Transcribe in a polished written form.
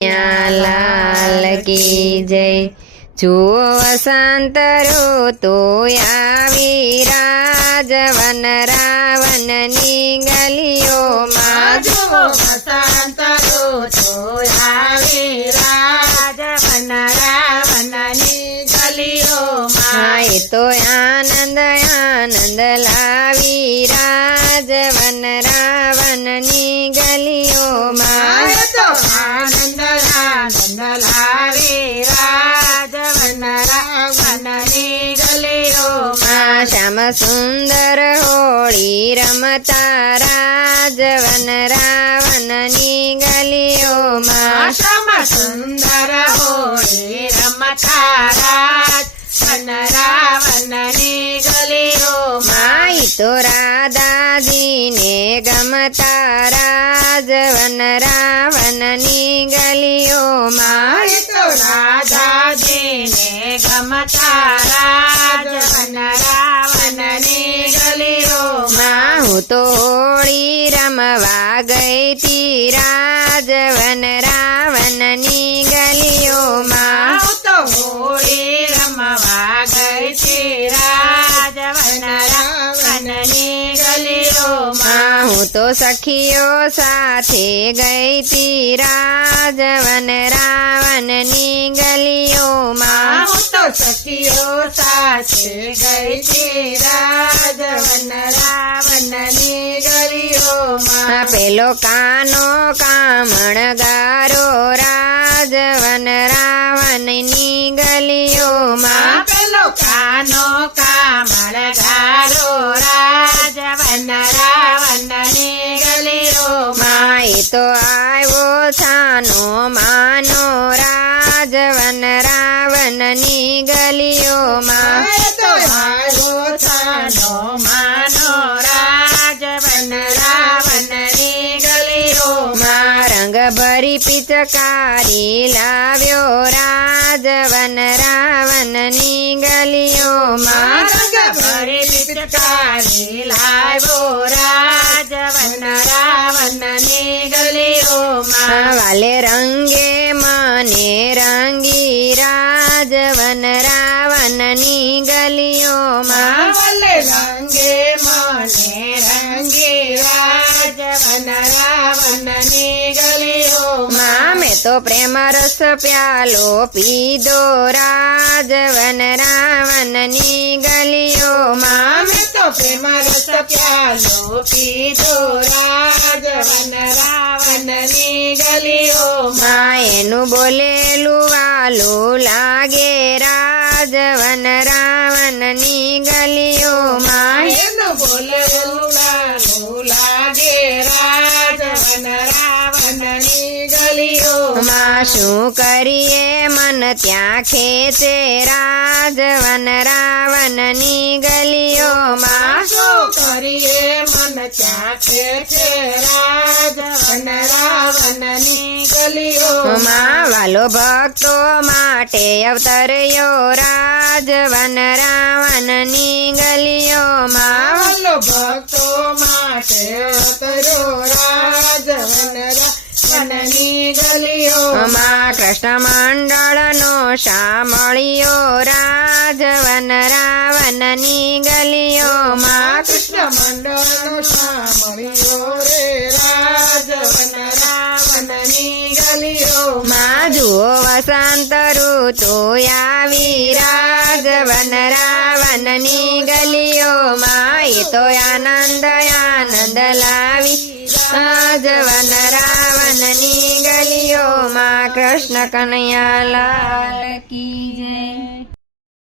લાલ કી જય। જુઓ વસંત ઋતુ આવી રાજવન રાવણની ગલીઓમાં। જુઓ વસંત ઋતુ આવી રાજવન રાવણની ગલીઓમાં। એ તો આનંદ આનંદ લાવી રાજવન રાવણની ગલીઓમાં। તો આનંદ આનંદ લાવી રાજવન રાવણની ગલીઓમાં। શ્યામ સુંદર હોળી રમતા રાજવન રાવણની ગલીઓમાં। શ્યામ સુંદર હોળી રમતા રાજવન રાવણની ગલીઓમાં। ઈ તો રાધાજીને ગમતા રાજવન રાવણની ગલીઓમાં। તો રાધાજીને ગમતા રાજવન રાવણની ગલીઓમાં। હું તો હોળી રમવા ગઈ તી રાજવન રાવણની ગલીઓમાં। હું તો હોળી રમવા ગઈ તી રાજવન રાવણની ગલીઓમાં। હું તો સખીઓ સાથે ગઈ તી રાજવન રાવણની ગલીઓમાં। હું તો સખીઓ સાથે ગઈ તી રાજવન રાવણની ગલીઓમાં। પેલો કાનો કામણગારો રાજવન રાવણની ગલીઓમાં। પેલો કાનો કામળગારો રાજવન રાવણની ગલીઓમાં। એ તો આવ્યો છાનો માનો રાજવન રાવણની ગલીઓમાં। તો આવ્યો છાનો માનો રાજવન રાવણની ગલીઓમાં। રંગ ભરી પિચકારી લાવ્યો રાજવન રાવણની ગલીઓમાં। રંગ ભરી પિચકારી લાવ્યો રાજવન રાવણની ગલીઓમાં। વાલે રંગે મને રંગી રાજવન રાવણની ગલીઓમાં। વાલે રંગે મને રંગી રાજવન રાવણની ગલીઓમાં। મેં તો પ્રેમ રસ પ્યાલો પીધો રાજવન રાવણની ગલીઓમાં। મેં તો પ્રેમ રસ પ્યાલો પીધો રાજવન રાવણની ગલીઓમાં। એનું બોલેલું વાલું લાગે રાજવન રાવણની ગલીઓમાં। એનું બોલેલું લાલું લાગે રાજવન રાવણની ગલીઓમાં। શું કરીએ મન ત્યાં ખેંચે રાજવન રાવણની ગલીઓમાં। શું કરીએ મન ત્યાં ખેંચે રાજવન રાવણની ગલીઓમાં। વાલો ભક્તો માટે અવતર્યો રાજવન રાવણની ગલીઓમાં। વાલો ભક્તો માટે અવતર્યો રાજવન રાવણની ગલીઓમાં। કૃષ્ણ મંડળનો સાંભળ્યો રાજવન રાવણની ગલીઓમાં। કૃષ્ણ મંડળનો સાંભળ્યો રે રાજવન રાવણની ગલીઓમાં। જુઓ વસંત ઋતુ આવી રાજવન રાવણની ગલીઓમાં। એ તો આનંદ આનંદ લાવી રાજવન રાવણની ગલીઓમાં। કૃષ્ણ કનૈયા લાલ કી જય।